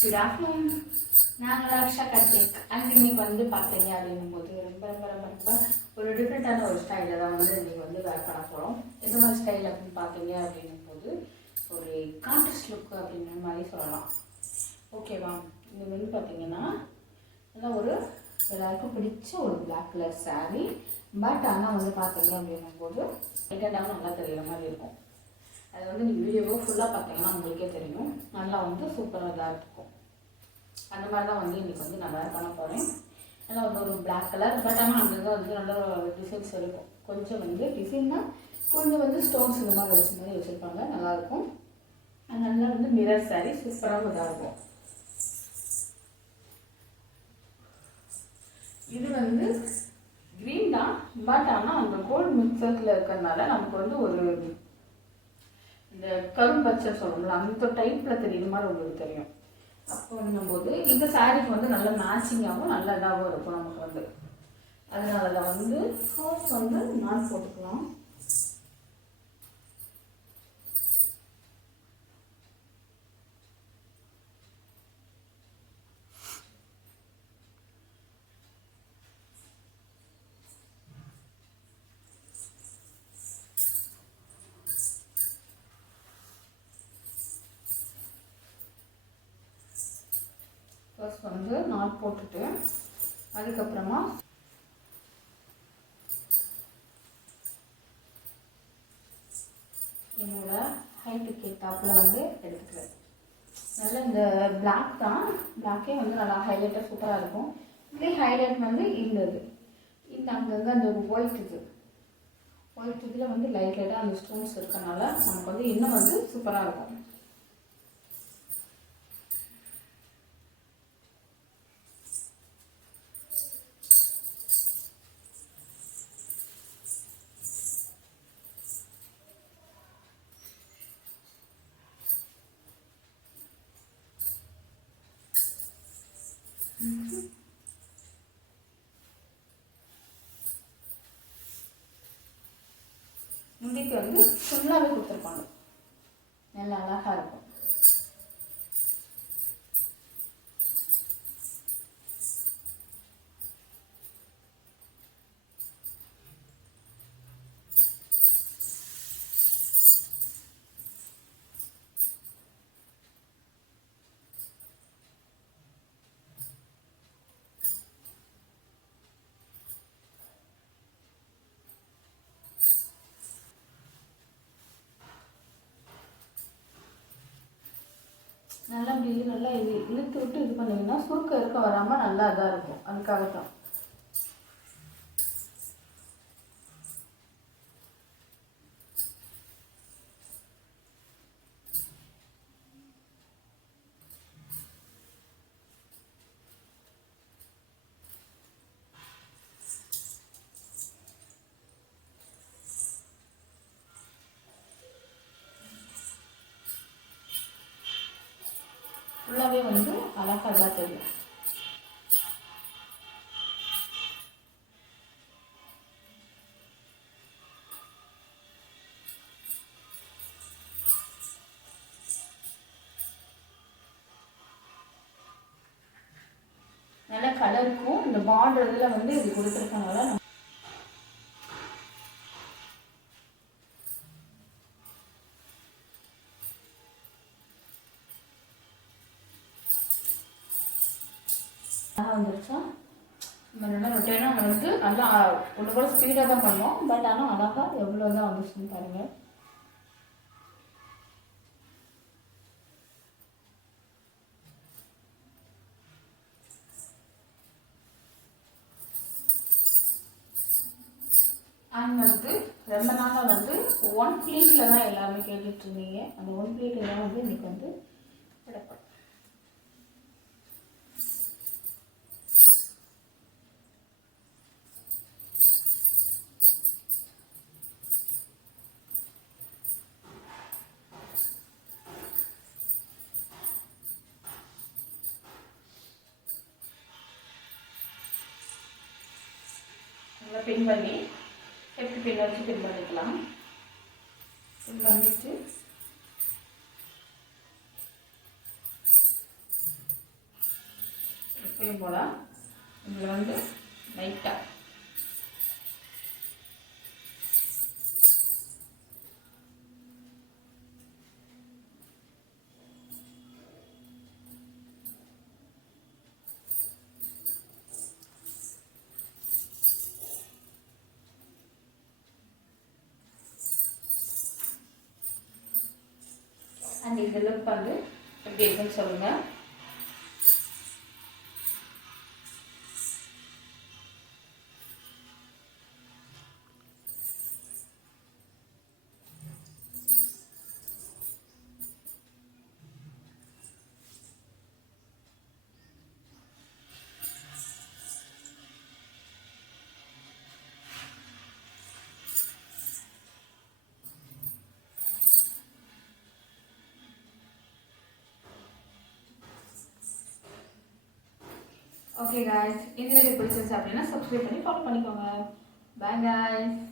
Good afternoon. நாங்கள் ரக்ஷா கார்த்திக். இன்னைக்கு வந்து பார்த்தீங்க அப்படின்னும்போது ரொம்ப ஒரு டிஃப்ரெண்ட்டான ஒரு ஸ்டைலில் தான் வந்து இன்றைக்கி வந்து வேர் பண்ண போகிறோம். எந்த மாதிரி ஸ்டைல் அப்படின்னு பார்த்தீங்க அப்படின்னும்போது ஒரு கான்ட்ராஸ்ட் லுக் அப்படின்ற மாதிரி சொல்லலாம். ஓகேவா? இது வந்து பார்த்தீங்கன்னா நல்லா ஒரு எல்லாருக்கும் பிடிச்ச ஒரு பிளாக் கலர் சாரீ. பட் ஆனால் வந்து பார்த்தீங்க அப்படின்னும்போது லைட்டாக நல்லா தெரிகிற மாதிரி இருக்கும். அது வந்து நீங்கள் வீடியோவை ஃபுல்லாக பார்த்தீங்கன்னா உங்களுக்கே தெரியும். நல்லா வந்து சூப்பராக இதாக இருக்கும். அந்த மாதிரி தான் வந்து இன்றைக்கி வந்து நான் வேர் பண்ண போகிறேன். நல்லா வந்து ஒரு பிளாக் கலர். பட் ஆனால் அங்கே வந்து நல்ல டிசைன்ஸ் இருக்கும். கொஞ்சம் வந்து டிசைன்னா கொஞ்சம் வந்து ஸ்டோன்ஸ் இந்த மாதிரி வச்ச மாதிரி வச்சுருப்பாங்க. நல்லாயிருக்கும். நல்லா வந்து மிரர் சாரீ சூப்பராகவும் இதாக இருக்கும். இது வந்து க்ரீன் தான். பட் ஆனால் அந்த கோல்டு மிக்சரில் இருக்கிறதுனால நமக்கு வந்து ஒரு இந்த கரும்பச்சை சொல்லணும்ல அந்த டைப்பில் தெரியுற மாதிரி உங்களுக்கு தெரியும். அப்போ பண்ணும்போது இந்த சாரீக்கு வந்து நல்ல மேட்சிங்காகவும் நல்ல இதாகவும் இருக்கும் நமக்கு வந்து. அதனால தான் வந்து ஃபர்ஸ்ட் வந்து நான் போட்டுக்கலாம். ஃபர்ஸ்ட் வந்து நாட் போட்டுட்டு அதுக்கப்புறமா என்னோட ஹைட்டுக்கு ஏற்றாப்புல வந்து எடுத்துக்கிறேன். நல்லா இந்த பிளாக் தான். பிளாக்கே வந்து நல்லா ஹைலைட்டாக சூப்பராக இருக்கும். இதே ஹைலைட் வந்து இந்த அங்கங்கே அந்த ஒரு ஒயிட் இதில் வந்து லைட்டாக அந்த ஸ்டோன்ஸ் இருக்கனால நமக்கு வந்து இன்னும் வந்து சூப்பராக இருக்கும். முந்திக்கு வந்து ஃபுல்லாகவே கொடுத்துருப்பாங்க. நல்லா அழகாக இருக்கும். நல்லா இப்படி நல்லா இழுத்து விட்டு இது பண்ணிங்கன்னா சுருக்கம் இருக்க வராமல் நல்லா இதாக இருக்கும். அதுக்காகத்தான் ஃபுல்லாகவே வந்து அழகாக தான் தெரியும். நல்ல கலருக்கும் இந்த பார்டர் இதில் வந்து இது கொடுத்துருக்கனால வந்துருச்சா. நம்ம நல்லா ரொட்டேனாக வந்து நல்லா ஒன்று கூட ஸ்பீடாக தான் பண்ணோம். பட் ஆனால் அழகாக எவ்வளோ தான் வந்துச்சுன்னு பாருங்கள். அண்ட் வந்து ரொம்ப நாளாக வந்து ஒன் ப்ளீட்டில் தான் எல்லாருமே கேட்டுட்டு இருந்தீங்க. அந்த ஒன் ப்ளீட்டில் தான் வந்து இன்றைக்கி வந்து கிடப்பேன். பின் பண்ணி எப்படி பின் வச்சு பின் பண்ணிக்கலாம். பின் பண்ணிட்டு எப்பயும் போல் இதில் வந்து லைட்டாக அண்ட் இந்த லுக் வந்து எப்படி இருக்குன்னு சொல்லுங்கள். ஓகே காய்ஸ், இந்த வீடியோ பிடிச்சிருச்சு அப்படின்னா சப்ஸ்கிரைப் பண்ணி ஃபாலோ பண்ணிக்கோங்க. Bye guys.